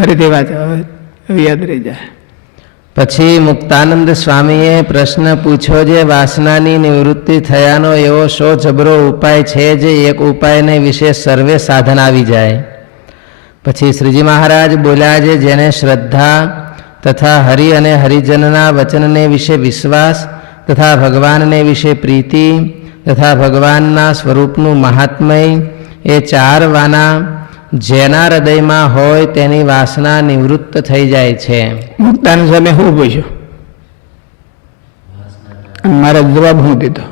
ફરીથી વાંચો યાદ રહી જાય પછી મુક્તાનંદ સ્વામીએ પ્રશ્ન પૂછ્યો જે વાસનાની નિવૃત્તિ થયાનો એવો શો જબરો ઉપાય છે જે એક ઉપાયને વિશે સર્વે સાધન આવી જાય. પછી શ્રીજી મહારાજ બોલ્યા છે જેને શ્રદ્ધા તથા હરિ અને હરિજનના વચનને વિશે વિશ્વાસ તથા ભગવાનને વિશે પ્રીતિ તથા ભગવાનના સ્વરૂપનું મહાત્મય એ ચાર વાના જેના હૃદયમાં હોય તેની વાસના નિવૃત્ત થઈ જાય છે. મુક્તાનંદ સામે શું પૂછ્યું મારા જવાબ શું દીધો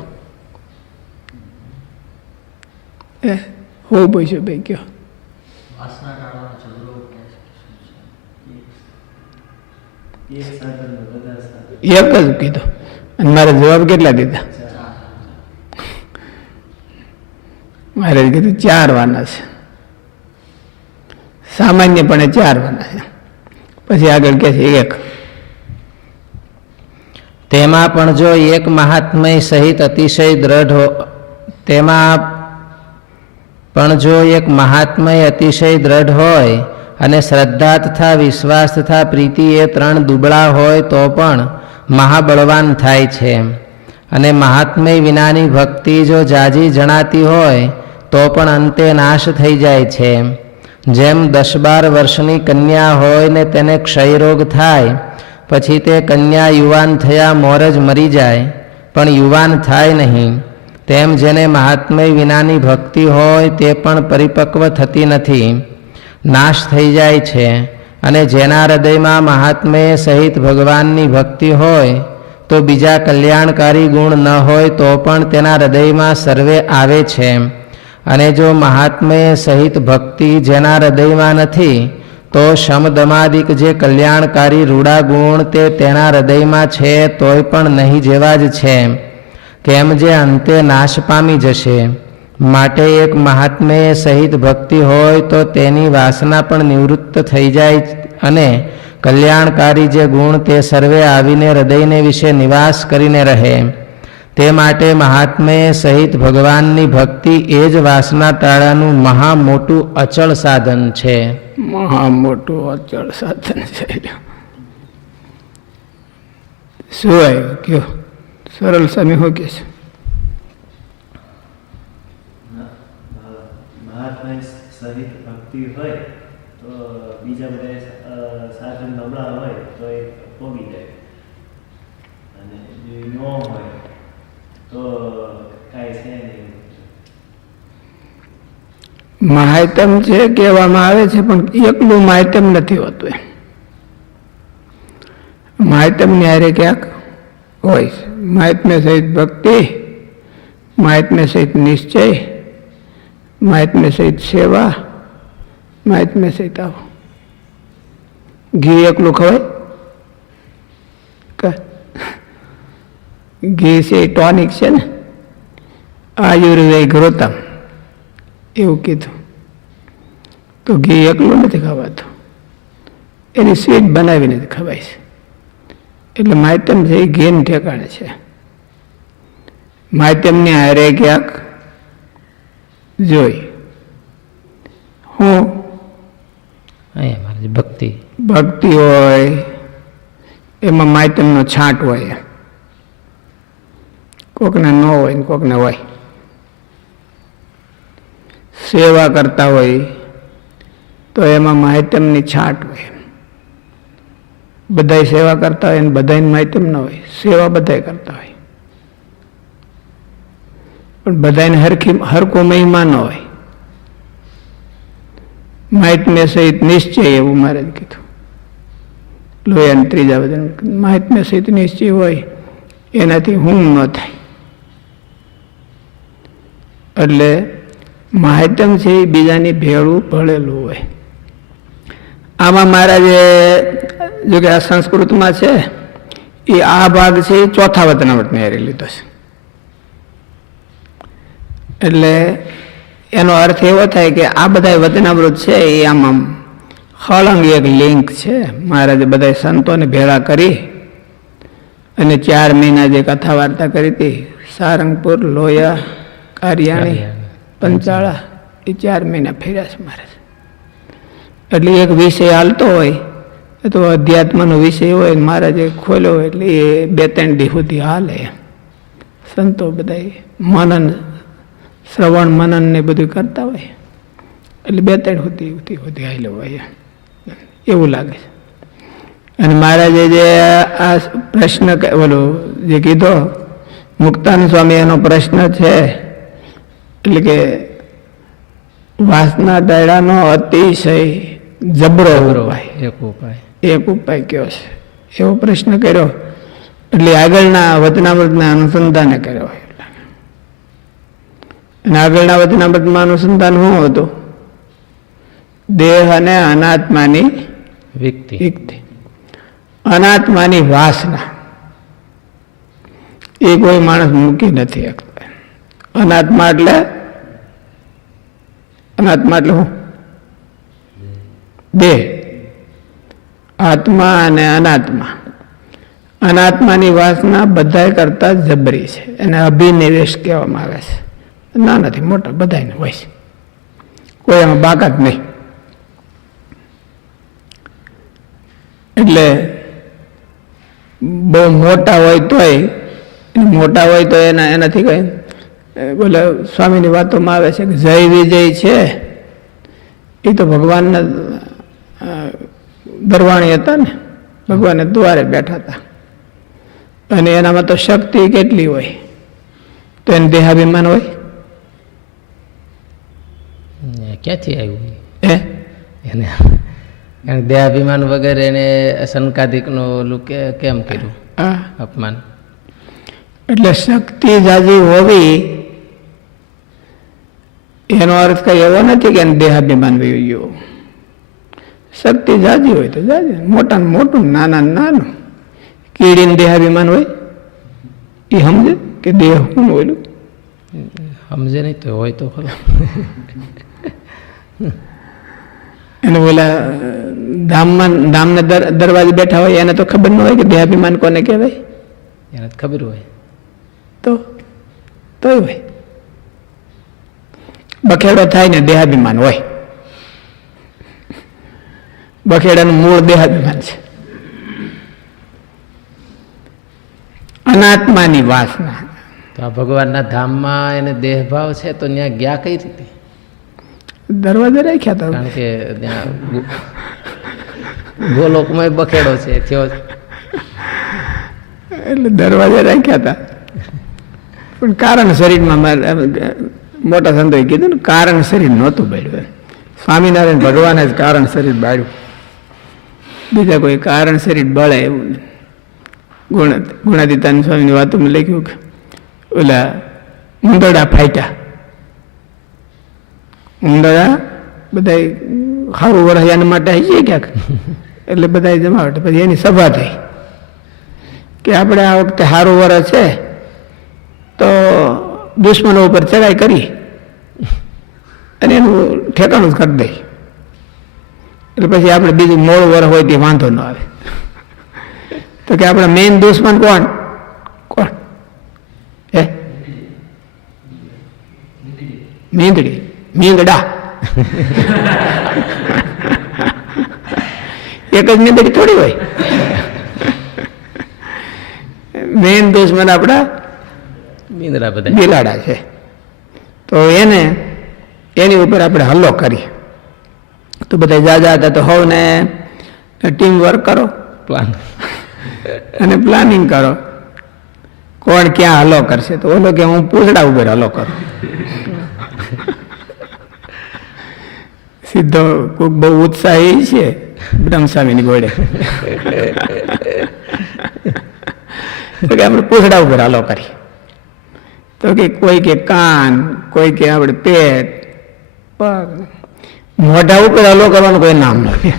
એ હું પૂછ્યું ભાઈ કયો? એક જ કીધું. અને મારે જવાબ કેટલા દીધા? મારે કીધું ચાર વાના છે. સામાન્યપણે ચાર વાના છે પછી આગળ કે છે એક. તેમાં પણ જો એક મહાત્મય સહિત અતિશય દ્રઢ તેમાં પણ જો એક મહાત્મય અતિશય દ્રઢ હોય અને શ્રદ્ધા તથા વિશ્વાસ તથા પ્રીતિ એ ત્રણ દુબળા હોય તો પણ મહાબળવાન થાય છે. અને મહાત્મય વિનાની ભક્તિ જો જાજી જણાતી હોય તો પણ અંતે નાશ થઈ જાય છે. જેમ દસ બાર વર્ષની કન્યા હોય ને તેને ક્ષયરોગ થાય, પછી તે કન્યા યુવાન થયા મોર જ મરી જાય, પણ યુવાન થાય નહીં. તેમ જેને મહાત્મય વિનાની ભક્તિ હોય તે પણ પરિપક્વ થતી નથી. નાશ થઈ જાય છે અને જેના હૃદયમાં મહાત્મય સહિત ભગવાનની ભક્તિ હોય, તો બીજા કલ્યાણકારી ગુણ ન હોય તો પણ તેના હૃદયમાં સર્વે આવે છે. અને જો મહાત્મય સહિત ભક્તિ જેના હૃદયમાં નથી, તો શમદમાદિક જે કલ્યાણકારી રૂડા ગુણ તે તેના હૃદયમાં છે, તોય પણ નહીં જેવા જ છે. કેમ જે અંતે નાશ પામી જશે? માટે એક મહાત્મય સહિત ભક્તિ હોય તો તેની વાસના પણ નિવૃત્ત થઈ જાય અને કલ્યાણકારી જે ગુણ તે સર્વે આવીને હૃદયને વિશે નિવાસ કરીને રહે. તે માટે મહાત્મ્ય સહિત ભગવાનની ભક્તિ એ જ વાસના ટાળાનું મહા મોટું અચળ સાધન છે. મહા મોટું અચળ સાધન છે. શું આવ્યું કયો? સરળ સ્વામી હો કે છે? સહિત ભક્તિ હોય તો બીજા બધા સાધન નબળા હોય તો એ પોગી જાય. અને ન હોય માહિતમ છે કહેવામાં આવે છે, પણ એકલું માહિતમ નથી હોતું એમ. માહિતમની હારે ક્યાંક હોય છે. માહિતમ્ય સહિત ભક્તિ માહિતમ્ય સહિત નિશ્ચય માહિતમ્ય સહિત સેવા માહિતમ્ય સહિત આવો. ઘી એકલું ખવાય? કે ઘી છે ટોનિક છે ને આયુર્વેદ ઘ્રોતમ એવું કીધું. તો ઘી એકલું નથી ખવાતું. એની સ્વીટ બનાવીને જ ખવાય છે. એટલે માધ્યમ છે એ ઘેન ઠેકાણે છે. માધ્યમની હારે ક્યાંક જોઈ. હું? ભક્તિ. ભક્તિ હોય એમાં માધ્યમનો છાંટ હોય. કોકને ન હોય ને કોકને હોય. સેવા કરતા હોય તો એમાં માહિતમની છાંટ હોય બધાય સેવા કરતા હોય ને બધાને માહિતમ ન હોય. સેવા બધાય કરતા હોય. પણ બધાને હરખી, હરખો મહિમા ન હોય. માહિતમ્ય સહિત નિશ્ચય એવું મારે કીધું. લોહીને ત્રીજા વજન. માહિતમ્ય સહિત નિશ્ચય હોય, એનાથી હું ન થાય. એટલે માહિતમ છે એ બીજાની ભેળું ભળેલું હોય. આમાં મારા જે જો કે આ સંસ્કૃતમાં છે, એ આ ભાગ છે એ ચોથા વતનાવટને હારી લીધો છે. એટલે એનો અર્થ એવો થાય કે આ બધા વચનાવૃત છે એ આમ ખળંગ એક લિંક છે. મહારાજે બધા સંતોને ભેળા કરી અને ચાર મહિના જે કથા વાર્તા કરી હતી, સારંગપુર, લોયા કારિયાણી પંચાળા એ ચાર મહિના ફેર્યા છે મારે. એટલે એક વિષય હાલતો હોય તો અધ્યાત્મનો વિષય હોય મહારાજે ખોલ્યો હોય એટલે એ બે ત્રણ દી સુધી હાલે સંતો બધા મનન શ્રવણ મનન ને બધું કરતા હોય. એટલે બે ત્રણ સુધી સુધી સુધી હાલ્યો હોય એવું લાગે છે. અને મહારાજે જે આ પ્રશ્ન ઓલો જે કીધો મુક્તાન સ્વામી એનો પ્રશ્ન છે એટલે કે વાસના દાયડાનો અતિશય જબરો ઉપાય. એક ઉપાય. એક ઉપાય કયો છે? એવો પ્રશ્ન કર્યો. એટલે આગળના વચનામૃતના અનુસંધાને કર્યો અને આગળના વચનામૃતમાં અનુસંધાન શું હતું? દેહ અને અનાત્માની વ્યક્તિ યુક્તિ અનાત્માની વાસના. એ કોઈ માણસ મૂકી નથી શકતો. અનાત્મા એટલે? અનાત્મા એટલે હું? બે. આત્મા અને અનાત્મા. અનાત્માની વાસના બધા કરતા જબરી છે. એને અભિનિવેશ કહેવામાં આવે છે. ના નથી, મોટા બધાને હોય છે. કોઈ એમાં બાકાત નહીં. એટલે બહુ મોટા હોય તોય, મોટા હોય તો એના એનાથી કઈ બોલે સ્વામીની વાતોમાં આવે છે કે જય વિજય છે? એ તો ભગવાનના દરવાણી હતા ને ભગવાને દ્વારે બેઠા હતા. અને એનામાં તો શક્તિ કેટલી હોય? તો એને દેહાભિમાન હોય? ક્યાંથી આવ્યું? હે? એને એને દેહાભિમાન વગર એને શંકાધિકનું ઓલું કે કેમ કર્યું? અપમાન. એટલે શક્તિ જાજી હોવી એનો અર્થ કઈ એવો નથી કે એને દેહાભિમાન વયું ગયો શક્તિ જાજી હોય તો જાજે. મોટા મોટું નાના નાનું. કીડીને દેહાભિમાન હોય? એ સમજે કે દેહ શું ઓલું સમજે નહીં તો હોય તો ખરો. એને ઓલા ધામમાં ધામને દર- દરવાજે બેઠા હોય એને તો ખબર ન હોય કે દેહાભિમાન કોને કહેવાય? એને તો ખબર હોય. તો? તોય હોય. બખેડો થાય ને દેહાભિમાન હોય. બખેડાનું મૂળ દેહાભિમાન છે. અનાત્માની વાસના. તો આ ભગવાનના ધામમાં એને દેહભાવ છે તો ત્યાં ગયા કઈ રીતે? દરવાજે રાખ્યા હતા કારણ કે ત્યાં ગોલોકમાં બખેડો છે થયો એટલે દરવાજે રાખ્યા હતા પણ કારણ શરીરમાં મોટા સંતોએ કીધું ને, કારણ શરીર નહોતું બાળ્યું સ્વામિનારાયણ ભગવાને જ કારણ શરીર બાળ્યું. બીજા કોઈ કારણ શરીર બળે એવું. ગુણ ગુણાદિતાન સ્વામીની વાતોમાં લખ્યું કે, ઓલા ઉંદરડા ફાટ્યા. ઉંદરડા બધા સારું વર્ષ એના માટે આવી જાય ક્યાંક. એટલે બધા જમાવટ. પછી એની સભા થઈ. કે આપણે આ વખતે સારું વરસ છે તો દુશ્મનો ઉપર ચડાઈ કરી અને એનું ઠેકાણું જ કરી દઈ એટલે પછી આપણે બીજું મોળ વર હોય તે વાંધો ન આવે. તો કે આપણા મેઇન દુશ્મન કોણ? કોણ? હે? મીંદડી. મીંદડા. એક જ મીંદડી થોડી હોય. મેઇન દુશ્મન આપણા મીંદડા બધા બિલાડા છે. તો એને એની ઉપર આપણે હલ્લો કરીએ. તો બધા જાજા હતા તો હવને ટીમ વર્ક કરો. પ્લાન અને પ્લાનિંગ કરો. કોણ ક્યાં હલો કરશે? તો ઓલો કે હું પૂછડા ઉપર હલો કરું. સીધો કોઈક બહુ ઉત્સાહી છે બ્રહ્મસ્વામીની ગોળે. આપણે પૂછડા ઉપર હલો કરીએ. તો કે કોઈ કે કાન કોઈ કે આપણે પેટ. પગ મોઢા ઉપર હલો કરવાનું કોઈ નામ નથી.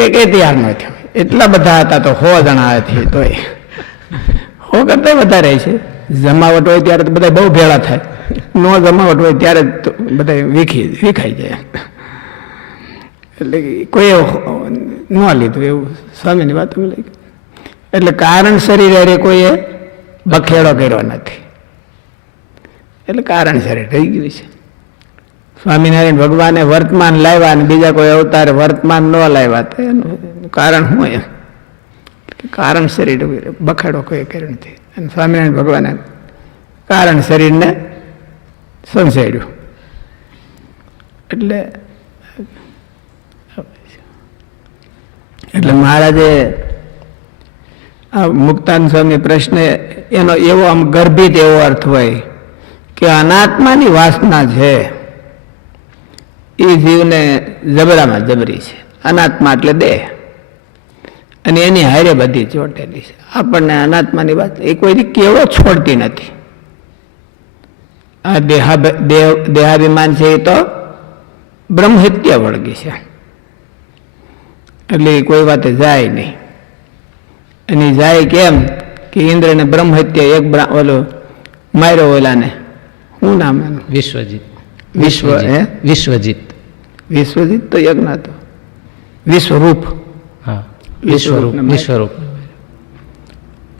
એક એ તૈયાર ન થયો. એટલા બધા હતા તો હો જણા હતી તોય. હો કરતા વધારે છે. જમાવટ હોય ત્યારે તો બધા બહુ ભેળા થાય. ન જમાવટ હોય ત્યારે તો બધા વીખી વીખાઈ જાય. એટલે કોઈ ન લીધું એવું. સ્વામીની વાત લઈ એટલે કારણ શરીર અરે કોઈએ બખેડો કર્યો નથી. એટલે કારણ શરીર થઈ ગયું છે. સ્વામિનારાયણ ભગવાને વર્તમાન લાવ્યા અને બીજા કોઈ અવતારે વર્તમાન ન લાવ્યા તો એનું કારણ શું એમ કારણ શરીર બખાડો કોઈ કર્યો નથી. અને સ્વામિનારાયણ ભગવાને કારણ શરીરને સંસેડ્યું એટલે એટલે મહારાજે આ મુક્તાન સ્વામી પ્રશ્ન એનો એવો આમ ગર્ભિત એવો અર્થ હોય કે અનાત્માની વાસના છે. એ જીવને જબરામાં જબરી છે. અનાત્મા એટલે દેહ. અને એની હારે બધી ચોટેલી છે. આપણને અનાત્માની વાત એ કોઈ કેવો છોડતી નથી. આ દેહા દેહ, દેહાભિમાન છે એ તો બ્રહ્મહત્યા વળગી છે. એટલે કોઈ વાતે જાય નહીં. અને જાય કેમ કે ઇન્દ્રને બ્રહ્મહત્યા એક બ્રા- ઓલો માર્યો ઓલાને. શું નામ એનું? વિશ્વજીત. વિશ્વ, હે? વિશ્વજીત. વિશ્વજીત તો યજ્ઞ હતો. વિશ્વરૂપ. હા. વિશ્વરૂપ વિશ્વરૂપ.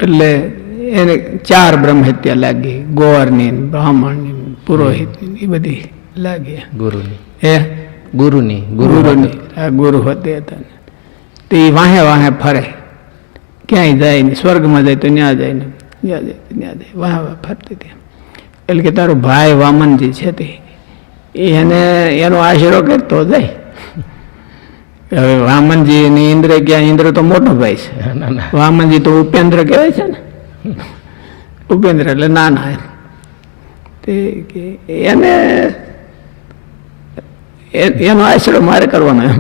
એટલે એને ચાર બ્રહ્મહત્યા લાગી. ગોરની બ્રાહ્મણની પુરોહિતની એ બધી લાગી. ગુરુની. હે? ગુરુની ગુરુ ગુરુની. ગુરુ હતે હતા તે વાહે વાહે ફરે. ક્યાંય જાય નહીં સ્વર્ગમાં જાય તો ત્યાં જાય ને ત્યાં જાય તો ન્યા જાય વાહ વાહ ફરતી ત્યાં એટલે કે તારો ભાઈ વામનજી છે તે એને એનો આશરો કરતો જાય. હવે વામનજી ને ઇન્દ્ર ક્યાં ઇન્દ્ર તો મોટો ભાઈ છે. વામનજી તો ઉપેન્દ્ર કહેવાય છે ને. ઉપેન્દ્ર એટલે નાના તે કે એને એ- એનો આશરો મારે કરવાનો એમ.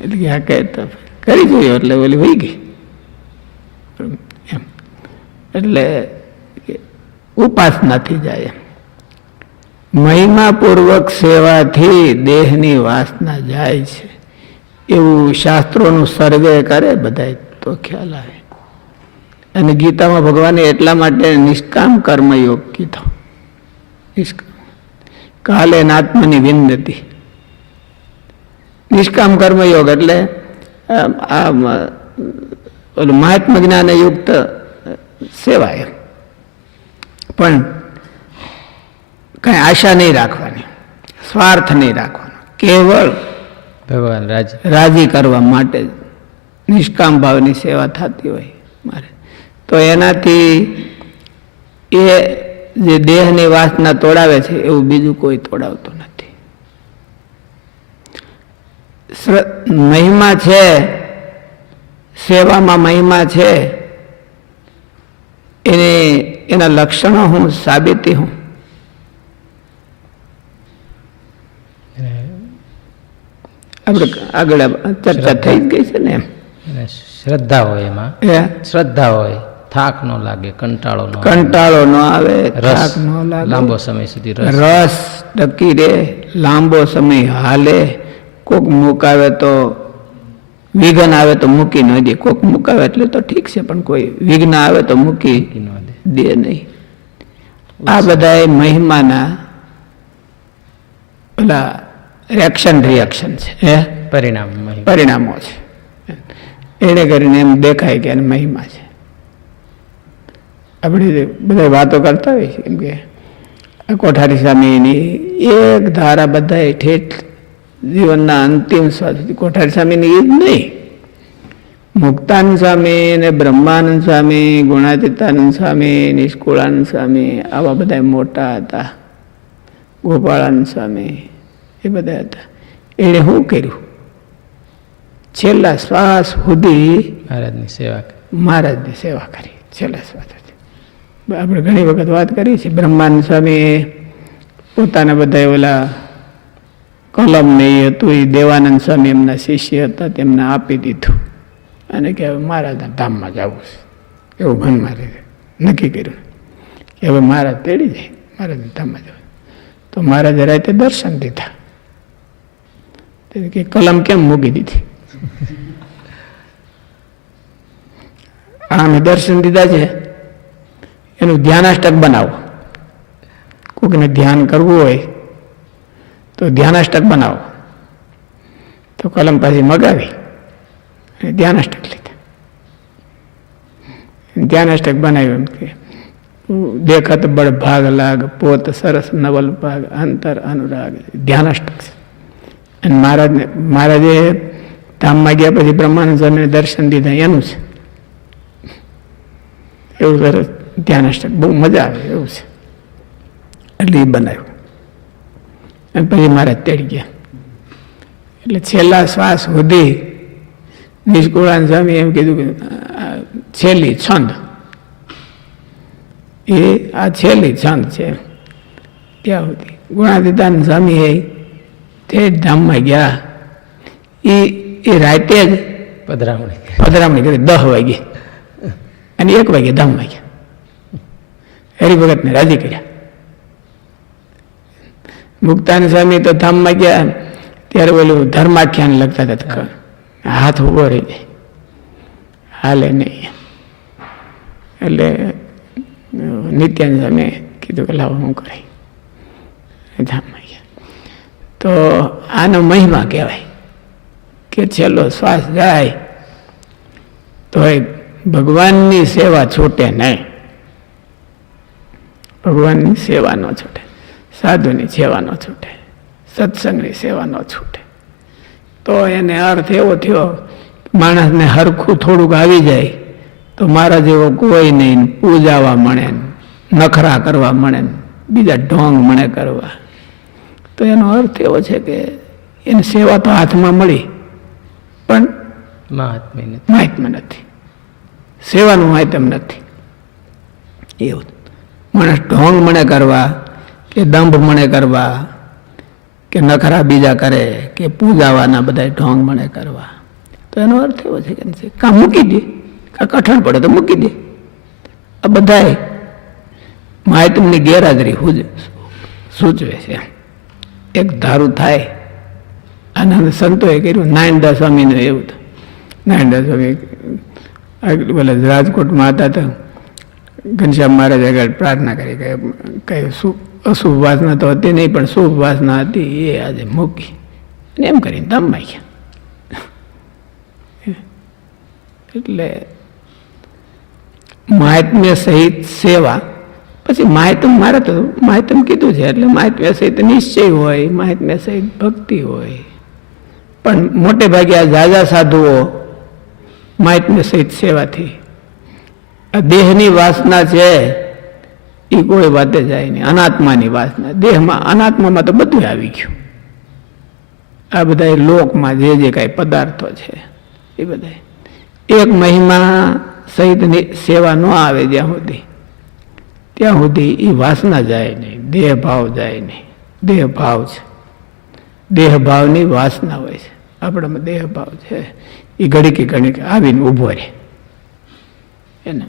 એટલે કે આ કહેતા કરી જોયો એટલે ઓલી વહી ગઈ. એમ એટલે ઉપાસનાથી જાય એમ. મહિમાપૂર્વક સેવાથી દેહની વાસના જાય છે. એવું શાસ્ત્રોનું સર્વે કરે બધાય તો ખ્યાલ આવે. અને ગીતામાં ભગવાને એટલા માટે નિષ્કામ કર્મયોગ કીધો નિષ્કામ. કાલે નાત્મની વિનંતી નિષ્કામ કર્મયોગ એટલે આમ ઓલું મહાત્મ જ્ઞાનયુક્ત સેવા એમ. પણ કઈ આશા નહીં રાખવાની સ્વાર્થ નહીં રાખવાનો કેવળ ભગવાન રાજ. રાજી કરવા માટે નિષ્કામ ભાવની સેવા થતી હોય મારે. તો એનાથી એ જે દેહની વાસના તોડાવે છે એવું બીજું કોઈ તોડાવતું નથી શ્ર- મહિમા છે સેવામાં મહિમા છે એને એના લક્ષણો હું સાબિતી હું. આપણે આગળ ચર્ચા થઈ જ ગઈ છે ને એમ. શ્રદ્ધા હોય એમાં. શ્રદ્ધા હોય થાક ન લાગે કંટાળો ન કંટાળો ન આવે થાક ન લાગે. લાંબો સમય સુધી રસ. રસ ટકી રહે લાંબો સમય હાલે કોક મુકાવે તો વિઘન આવે તો મૂકી ન દે. કોક મુકાવે એટલે તો ઠીક છે પણ કોઈ વિઘ્ન આવે તો મૂકી દે. નહીં. આ બધા મહિમાના પેલા રિએક્શન રિએક્શન છે હે? પરિણામ પરિણામો છે. એને કરીને એમ દેખાય કે એને મહિમા છે. આપણે બધા વાતો કરતા હોય છે એમ કે આ કોઠારી સ્વામીની એક ધારા બધા ઠેઠ જીવનના અંતિમ સ્વાદ સુધી કોઠારી સ્વામીની એ જ નહીં. મુક્તાનંદ સ્વામી ને બ્રહ્માનંદ સ્વામી ગુણાતીતાનંદ સ્વામી નિષ્કુળાનંદ સ્વામી આવા બધા મોટા હતા. ગોપાળાનંદ સ્વામી એ બધા હતા. એણે શું કર્યું? છેલ્લા શ્વાસ સુધી મહારાજની સેવા કરી. મહારાજની સેવા કરી. છેલ્લા શ્વાસ સુધી. આપણે ઘણી વખત વાત કરી છે બ્રહ્માનંદ સ્વામી પોતાના બધા ઓલા કલમ ને એ હતું, એ દેવાનંદ સ્વામી એમના શિષ્ય હતા, તેમને આપી દીધું. અને કે હવે મારા ધામમાં જવું છે. એવું મનમાં રહે. નક્કી કર્યું. કે હવે મહારાજ તેડી જાય મારા ધામમાં જવું તો મહારાજે રાતે દર્શન દીધા. કે કલમ કેમ મૂકી દીધી? આ અમે દર્શન દીધા છે. એનું ધ્યાનાષ્ટક બનાવો. કોઈકને ધ્યાન કરવું હોય તો ધ્યાનાષ્ટક બનાવો. તો કલમ પાછી મગાવી અને ધ્યાનાષ્ટક લીધા. ધ્યાનાષ્ટક બનાવ્યું એમ કે, દેખત બળ ભાગ લાગ, પોત સરસ નવલ ભાગ, અંતર અનુરાગ. ધ્યાનાષ્ટક છે. અને મહારાજને, મહારાજે ધામમાં ગયા પછી બ્રહ્માનંદ સ્વામીને દર્શન દીધા, એનું છે. એવું સરસ ધ્યાનાષ્ટક. બહુ મજા આવે એવું છે. એટલે એ બનાવ્યું. અને પછી મહારાજ તેડી ગયા. એટલે છેલ્લા શ્વાસ સુધી નિષ્કુળાન સ્વામી એમ કીધું કે છેલ્લી છંદ. એ આ છેલ્લી છંદ છે. ત્યાં સુધી ગુણાતીતાન સ્વામી એ તે ધામમાં ગયા. એ એ રાતે જ પધરામણી પધરામણી કરી. દસ વાગે અને એક વાગે ધામમાં ગયા. હરિભગતને રાજી કર્યા. મુક્તાન સ્વામી તો ધામમાં ગયા ત્યારે ઓલું ધર્માખ્યાન લખતા હતા હાથ ઊભો રહી જાય. હાલે નહીં. એટલે, નિત્યાન સ્વામી કીધું કે લાવો હું કરી ધામમાં ગયા. તો આનો મહિમા કહેવાય કે છેલ્લો શ્વાસ જાય તો એ ભગવાનની સેવા છૂટે નહીં. ભગવાનની સેવા ન છૂટે. સાધુની સેવા ન છૂટે સત્સંગની સેવા ન છૂટે. તો એને અર્થ એવો થયો માણસને હરખું થોડુંક આવી જાય તો મારા જેવો કોઈ નહીં પૂજાવા મળે નખરા કરવા મળે ને, બીજા ઢોંગ મળે કરવા. તો એનો અર્થ એવો છે કે એની સેવા તો હાથમાં મળી પણ મહાત્મ્ય નથી. માહિતમાં નથી. સેવાનું માહિતમ નથી. એવું માણસ ઢોંગ મણે કરવા કે દંભ મણે કરવા, કે નખરા બીજા કરે, કે પૂજાવાના બધા ઢોંગ મણે કરવા. તો એનો અર્થ એવો છે કે કાં મૂકી દે, કાં કઠણ પડે તો મૂકી દે. આ બધાય માહિતીની ગેરહાજરી હુજ- સૂચવે છે. એક ધારું થાય આનંદ સંતોએ કર્યું નાયણદાસ સ્વામીનું એવું તો નાયણદાસ સ્વામી બોલે રાજકોટમાં હતા તો ઘનશ્યામ મહારાજ આગળ પ્રાર્થના કરી કે કઈ શું અશુભ વાસના તો હતી નહીં, પણ શુભ વાસના હતી, એ આજે મૂકી. અને એમ કરીને ધામમાં ગયા એટલે મહાત્મ્ય સહિત સેવા. પછી માહિતમ મારે તો, માહિતમ કીધું છે, એટલે માહિતમ્ય સહિત નિશ્ચય હોય માહિતમ્ય સહિત ભક્તિ હોય. પણ મોટે ભાગે આ ઝાઝા સાધુઓ માહિતમ્ય સહિત સેવાથી. આ દેહની વાસના છે એ કોઈ વાતે જાય નહીં. અનાત્માની વાસના દેહમાં, અનાત્મામાં તો બધું આવી ગયું. આ બધા લોકમાં જે જે કાંઈ પદાર્થો છે, એ બધા એક મહિમા સહિતની સેવા ન આવે જ્યાં સુધી. ત્યાં સુધી એ વાસના જાય નહીં. દેહ ભાવ જાય નહીં. દેહ ભાવ છે. દેહ ભાવની વાસના હોય છે. આપણામાં દેહ ભાવ છે. એ ઘડીકે ઘડીકે આવીને ઊભો રહે. એને